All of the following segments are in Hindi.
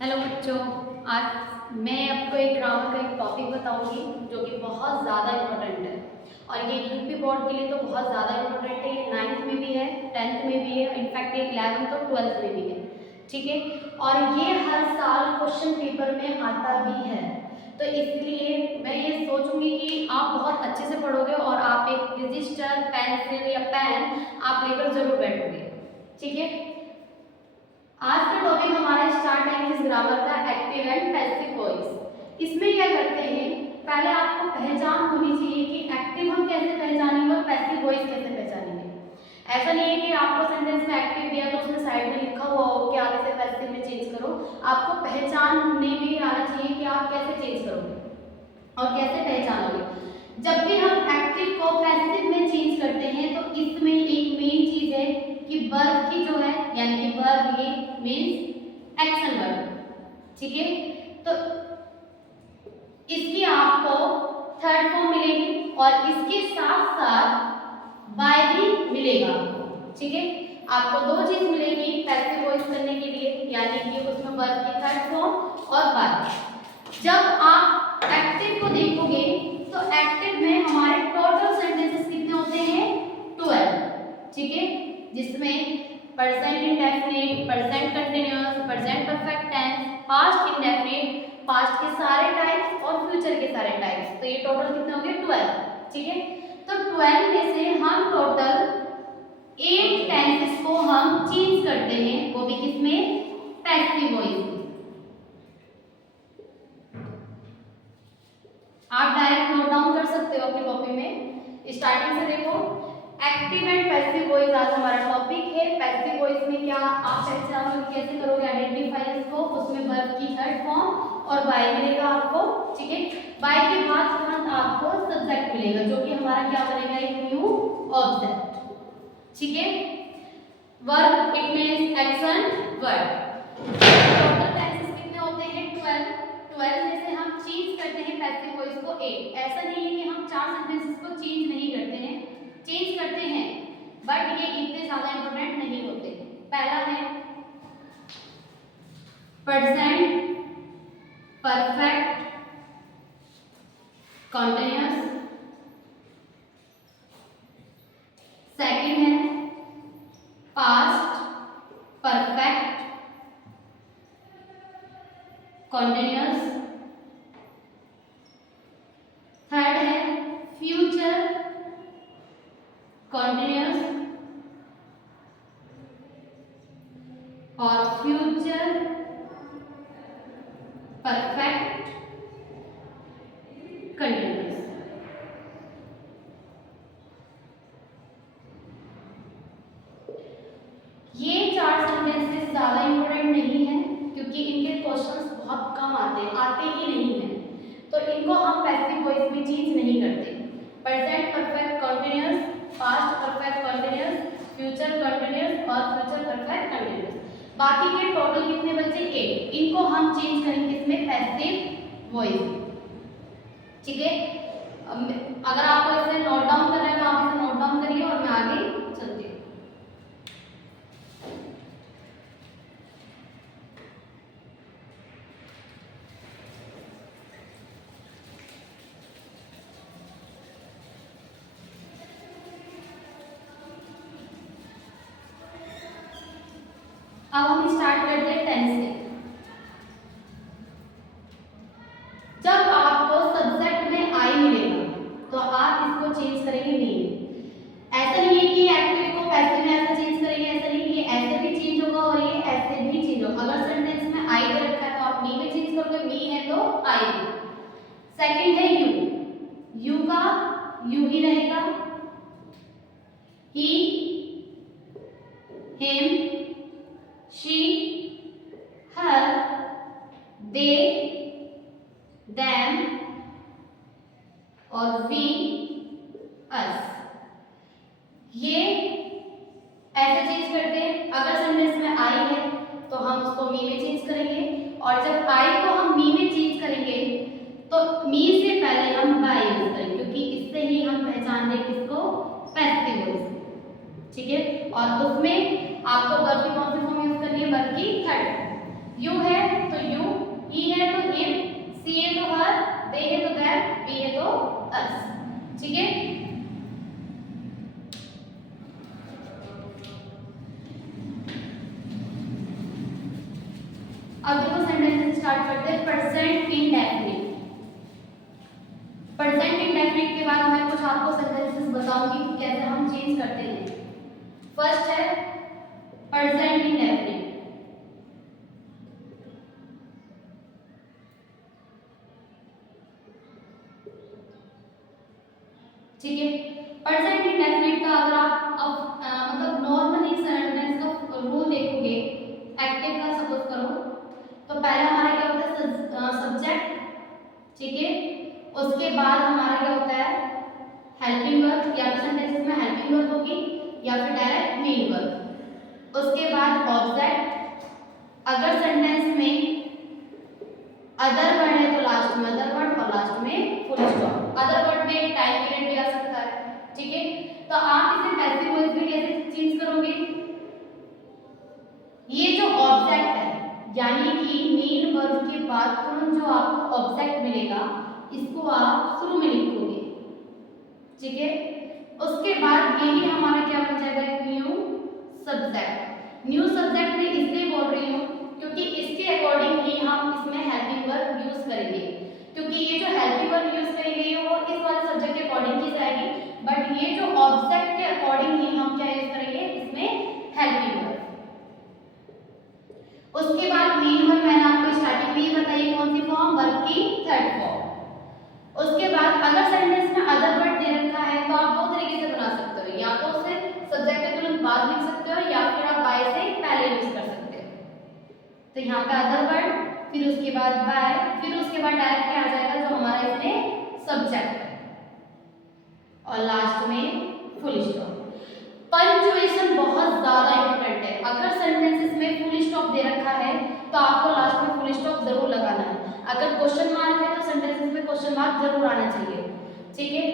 हेलो बच्चों, आज मैं आपको एक ग्रामर का एक टॉपिक बताऊंगी जो कि बहुत ज़्यादा इम्पोर्टेंट है और ये यूपी बोर्ड के लिए तो बहुत ज़्यादा इम्पोर्टेंट है। ये 9th में भी है, 10th में भी है, इनफैक्ट ये 11th और 12th में भी है। ठीक है, और ये हर साल क्वेश्चन पेपर में आता भी है, तो इसलिए मैं ये सोचूंगी कि आप बहुत अच्छे से पढ़ोगे और आप एक रजिस्टर, पेंसिल या पेन आप लेकर जरूर बैठोगे। ठीक है, आज का टॉपिक हमारा स्टार्ट है इस ग्रामर का एक्टिव एंड पैसिव वॉइस। इसमें क्या करते हैं, पहले आपको पहचान होनी चाहिए कि एक्टिव हम कैसे पहचानेंगे और पैसिव वॉइस कैसे पहचानेंगे। ऐसा नहीं है कि आपको सेंटेंस में एक्टिव दिया तो उसमें साइड में लिखा हुआ हो कि आगे से पैसिव में चेंज करो। आपको पहचानने भी आना चाहिए कि आप कैसे चेंज करोगे और कैसे पहचानोगे। जब भी हम एक्टिव को पैसिव में चेंज करते हैं तो इसमें एक मेन चीज है कि वर्ब की जो है, यानी कि वर्ब ये मींस एक्शन वर्ब। ठीक है, तो इसकी आपको थर्ड फॉर्म मिलेगी और इसके साथ साथ बाय भी मिलेगा। ठीक है, आपको दो चीज मिलेगी पैसिव वॉइस करने के लिए, यानी कि उसमें वर्ब की थर्ड फॉर्म और बाय। जब आप एक्टिव को देखोगे तो एक्टिव में हमारे टोटल सेंटेंसेस कितने होते हैं, 12। ठीक है, जिसमें present indefinite, present continuous, present perfect tense, past indefinite, past के सारे टाइप्स और फ्यूचर के सारे टाइप्स। तो ये टोटल कितने हो गए, 12। ठीक है, तो 12 में से हम टोटल 8 टेंसेस को हम चेंज करते हैं, वो भी किसमें, पैसिव वॉइस में। आप डायरेक्ट नोट डाउन कर सकते हो अपनी कॉपी में। स्टार्टिंग से देखो, एक्टिव एंड पैसिव वॉइस आज हमारा टॉपिक है। पैसिव वॉइस में क्या आप पहचान कैसे करोगे, आइडेंटिफाई इसको, उसमें वर्ब की थर्ड फॉर्म और बाय मिलेगा आपको। ठीक है, बाय के बाद तुरंत आपको सब्जेक्ट मिलेगा जो कि हमारा क्या बनेगा, एक न्यू ऑब्जेक्ट। ठीक है, verb it means action verb. Total tenses कितने होते हैं, 12। 12 में से हम चेंज करते हैं पैसिव वॉइस को 8। ऐसा नहीं है कि हम 4 सेंटेंसेस को चेंज नहीं करते हैं, चेंज करते हैं, बट ये इतने ज्यादा इंपॉर्टेंट नहीं होते। पहला है प्रेजेंट परफेक्ट कंटीन्यूअस, सेकंड है पास्ट परफेक्ट कंटीन्यूअस, थर्ड है फ्यूचर कंटीन्यूअस और फ्यूचर परफेक्ट कंटीन्यूअस। ये 4 सेंटेंसेस ज्यादा इंपॉर्टेंट नहीं है क्योंकि इनके क्वेश्चंस बहुत कम आते ही नहीं हैं, तो इनको हम पैसिव वॉइस में चेंज नहीं करते। Present perfect continuous, past perfect continuous, future continuous और फ्यूचर परफेक्ट कंटीन्यूअस। बाकी के टोटल कितने बचे, 8। इनको हम चेंज करेंगे इसमें पैसिव वॉइस। ठीक है, अगर आपको इसे नोट डाउन करना है तो आप इसे नोट डाउन करिए और मैं आगे चलती हूँ। अब हम स्टार्ट करते हैं 10 से। जब आपको सब्जेक्ट में आई मिलेगा तो आप इसको चेंज करेंगे मी में। ऐसा नहीं है कि एक्टिव को पैसिव में ऐसा चेंज करेंगे, ऐसा नहीं, ये ऐसे भी चेंज होगा और ये ऐसे भी चेंज होगा। अगर सेंटेंस में आई दे रखा है तो आप मी में चेंज करोगे, मी है तो आई में। सेकंड है यू, यू का यू ही रहेगा, ही, him, she, her, they, them और we, us। ये ऐसे चेंज करते हैं। अगर सेंटेंस में आई है तो हम उसको मी में चेंज करेंगे, और जब आई को हम मी में चेंज करेंगे तो मी से पहले हम बाय यूज करेंगे, क्योंकि इससे ही हम पहचान दें किसको, पैसिव वॉइस। ठीक है, और उसमें आपको वर्ब की कौन सी फॉर्म यूज करनी है, वर्ब की थर्ड। यू है तो यू अब देखो सेंटेंस स्टार्ट करते हैं प्रेजेंट इंडेफिनिट। प्रेजेंट इंडेफिनिट के बाद मैं कुछ आपको सेंटेंसेस बताऊंगी कैसे हम चेंज करते हैं। फर्स्ट है प्रेजेंट इंडेफिनिट। ठीक है, प्रेजेंट इंडेफिनिट का अगर आप मतलब नॉर्मली सेंटेंस का रूल देखोगे, एक्टिव का सपोज करो तो पहले हमारा क्या होता है सब्जेक्ट, ठीक है, उसके बाद हमारा क्या होता है हेल्पिंग वर्ब, या तो सेंटेंसेस में हेल्पिंग वर्ब होगी या फिर डायरेक्ट मेन वर्ब, उसके बाद ऑब्जेक्ट, अगर सेंटेंस में अदर वर्ड है तो लास्ट में अदर वर्ड और लास्ट में फुल स्टॉप। अदर वर्ड में टाइम पीरियड भी आ सकता है, ठीक है। तो आप इसे पैसिव वॉइस में कैसे चेंज करोगे, ये जो ऑब्जेक्ट है यानी कि मेन वर्ब के बाद तुरंत जो आपको ऑब्जेक्ट मिलेगा इसको आप शुरू में लिखोगे, ठीक है। उसके बाद यही हमारा क्या बन जाएगा, एक न्यू सब्जेक्ट। न्यू सब्जेक्ट में इसलिए बोल रही हूँ क्योंकि इसके अकॉर्डिंग ही हम इसमें हेल्पिंग वर्ब यूज करेंगे, क्योंकि ये जो हेल्पिंग वर्ब यूज करी गई है वो इस वाले सब्जेक्ट के अकॉर्डिंग की जाएगी, बट ये जो ऑब्जेक्ट के अकॉर्डिंग ही हम क्या यूज करेंगे इसमें हेल्पिंग वर्ब। उसके बाद मेन वर्ब मैंने आपको स्टार्टिंग में ही बताई कौन सी फॉर्म, वर्ब की थर्ड फॉर्म। उसके बाद अगर सेंटेंस में अदर वर्ड दे रखा है तो आप दो तरीके से बना सकते हो, या तो उसे सब्जेक्ट के तुरंत बाद लिख सकते हो या फिर आप बाय से पहले यूज कर सकते हो। तो यहाँ पे अदर वर्ड, फिर उसके बाद बाय, फिर उसके बाद डायरेक्ट क्या आ जाएगा जो हमारा इसमें सब्जेक्ट है, और लास्ट में फुल स्टॉप। पंक्चुएशन बहुत ज्यादा इंपॉर्टेंट है। अगर सेंटेंसेस में फुल स्टॉप दे रखा है तो आपको लास्ट में फुल स्टॉप जरूर लगाना है। अगर क्वेश्चन मार्क है तो सेंटेंसेस में क्वेश्चन मार्क जरूर आना चाहिए, ठीक है,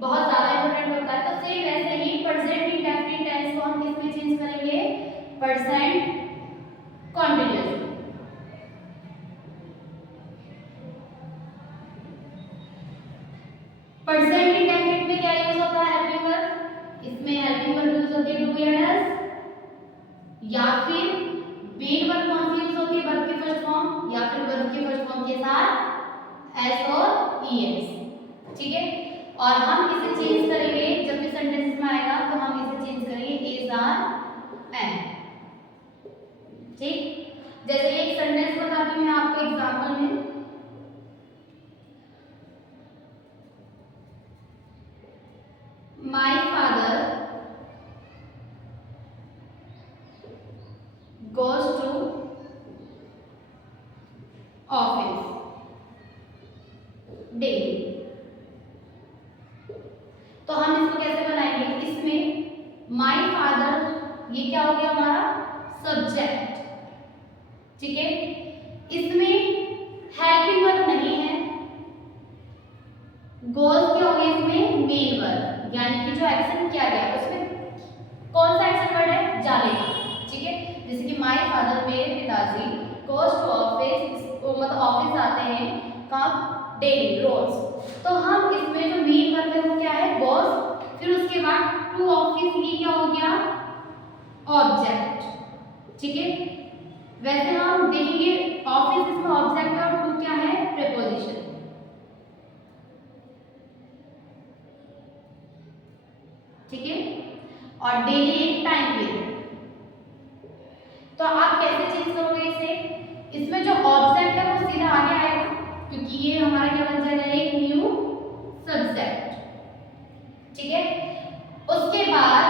बहुत ज्यादा इंपॉर्टेंट होता है। तो सेम वैसे ही प्रेजेंट इंडेफिनिट टेंस को हम किस में चेंज करेंगे, प्रेजेंट कंटीन्यूअस। प्रेजेंट इंडेफिनिट में क्या यूज होता है, हेल्पिंग वर्ब, इसमें हेल्पिंग वर्ब यूज होती है डू या डज, या फिर मेन वर्ब कौन सी यूज होती है, वर्ब की फर्स्ट फॉर्म या फिर वर्ब की फर्स्ट फॉर्म के साथ एस और ईएस, ठीक है। और हम इसे चेंज करेंगे जब भी सेंटेंस में आएगा तो हम इसे चेंज करेंगे इज आर एन, ठीक। जैसे एक सेंटेंस बताती हूँ मैं आपको एग्जांपल में, My father goes to office daily। तो हम इसको कैसे बनाएंगे, इसमें my father ये क्या हो गया हमारा सब्जेक्ट, ठीक है। इसमें हेल्पिंग वर्ब नहीं है, गोज क्या हो गया इसमें मेन वर्ब, यानी कि जो एक्शन किया गया उसमें कौन सा एक्शन वर्ड है, जाने का, ठीक है। जैसे कि माय फादर मेरे पिताजी गोज टू ऑफिस, मतलब ऑफिस आते हैं कब, डेली रोज। तो हम इसमें जो मेन वर्ब है वो क्या है गोज, फिर उसके बाद टू ऑफिस, ये क्या हो गया ऑब्जेक्ट, ठीक है। वैसे हम देखेंगे ऑफिस इसमें ऑब्जेक्ट है और टू क्या है प्रीपोजिशन, ठीक है, और डेली एक टाइम पीरियड। तो आप कैसे चेंज करोगे इसे, इसमें जो ऑब्जेक्ट है वो सीधा आगे आएगा क्योंकि ये हमारा क्या बन जाएगा एक न्यू सब्जेक्ट, ठीक है। उसके बाद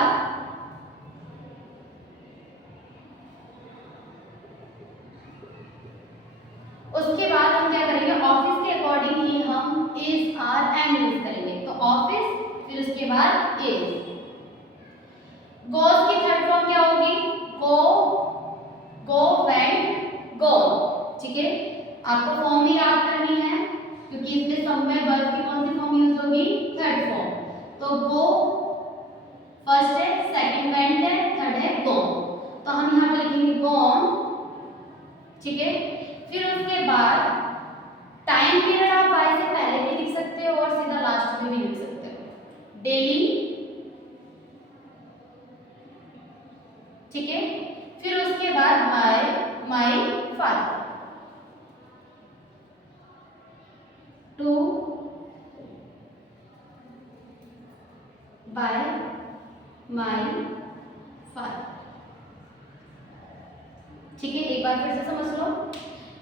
हम क्या करेंगे, ऑफिस के अकॉर्डिंग ही हम इज आर एन यूज करेंगे। तो ऑफिस फिर उसके बाद इज। गोज की थर्ड फॉर्म क्या होगी, गो, गो, वेंट, गॉन, ठीक है। आपको फॉर्म भी याद करनी है क्योंकि इसमें सब में वर्ब की कौन सी फॉर्म यूज होगी, थर्ड फॉर्म। तो गो फर्स्ट है, सेकंड वेंट है, थर्ड है गॉन। तो हम यहाँ पे लिखेंगे गॉन, ठीक है। फिर उसके बाद टाइम पीरियड आप बाय से पहले भी लिख सकते हो और सीधा लास्ट में भी लिख सकते हो, डेली, ठीक है। फिर उसके बाद my father, to by my father. ठीक है, एक बार फिर से समझ लो।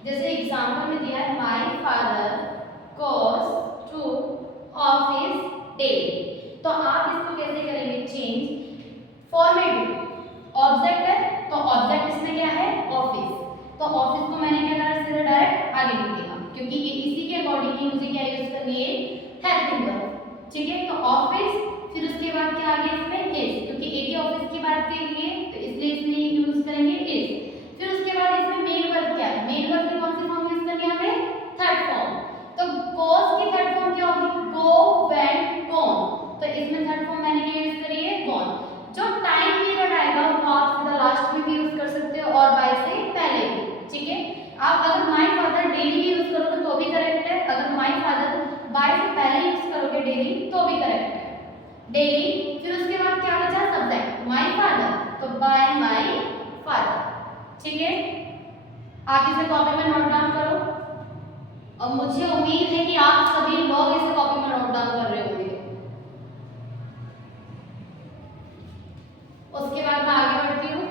जैसे एग्जाम्पल में दिया है my father goes to office daily, तो आप इसको कैसे करेंगे चेंज? फॉर्मेट ऑब्जेक्ट है तो ऑब्जेक्ट इसमें क्या है? ऑफिस। तो ऑफिस को मैंने क्या करा, सीधे डायरेक्ट आगे लिख दिया क्योंकि ये इसी के अकॉर्डिंग ही मुझे क्या यूज करनी है? Helping verb. ठीक है, तो ऑफिस, फिर उसके बाद क्या आगे इसमें इज, क्योंकि एक ही ऑफिस की बात करेंगे तो इसलिए इसलिए यूज करेंगे इज। फिर उसके बाद इसमें मेन वर्ब क्या है? मेन वर्ब की कौन सी फॉर्म यूज करनी है हमें? Third form. तो गोस की थर्ड फॉर्म क्या होगी? गो, वेंट, गॉन। तो इसमें थर्ड फॉर्म मैंने क्या यूज करी है? गॉन। जो टाइम पीरियड आएगा वो आप सीधा लास्ट में भी यूज कर सकते हो और बाय से पहले भी। ठीक है, आप अगर माय फादर डेली भी यूज करोगे तो भी करेक्ट है, अगर माय फादर बाय से पहले यूज करोगे डेली तो भी करेक्ट है। डेली, फिर उसके बाद क्या बचा? सब्जेक्ट माय फादर, तो बाय माय फादर। ठीक है, आप इसे कॉपी में नोट डाउन करो और मुझे उम्मीद है कि आप सभी लोग इसे कॉपी में नोट डाउन कर रहे होंगे। उसके बाद मैं आगे बढ़ती हूँ।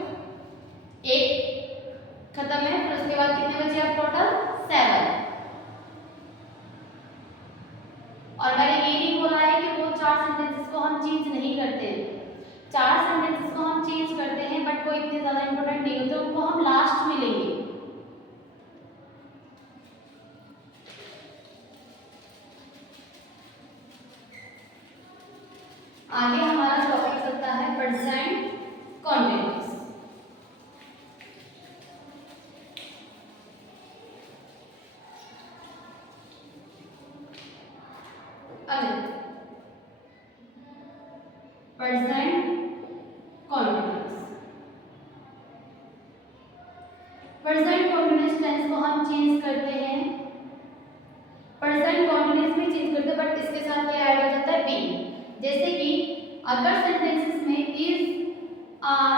एक खत्म है, फिर उसके बाद कितने बचे अब टोटल? 7। और मैंने ये नहीं बोला है कि वो 4 सेंटेंसेस को हम चेंज नहीं करते। 4 सेंटेंसेस को हम चेंज करते हैं बट वो इतने ज्यादा इंपॉर्टेंट नहीं होते, उनको हम लास्ट में लेंगे। आगे हमारा टॉपिक चलता है present continuous. Present continuous. Present continuous tense को हम चेंज करते हैं, प्रेजेंट कॉन्टिन्यूअस में चेंज करते हैं बट इसके साथ क्या ऐड हो जाता है? बी। जैसे कि अगर सेंटेंसेस में इज, आर,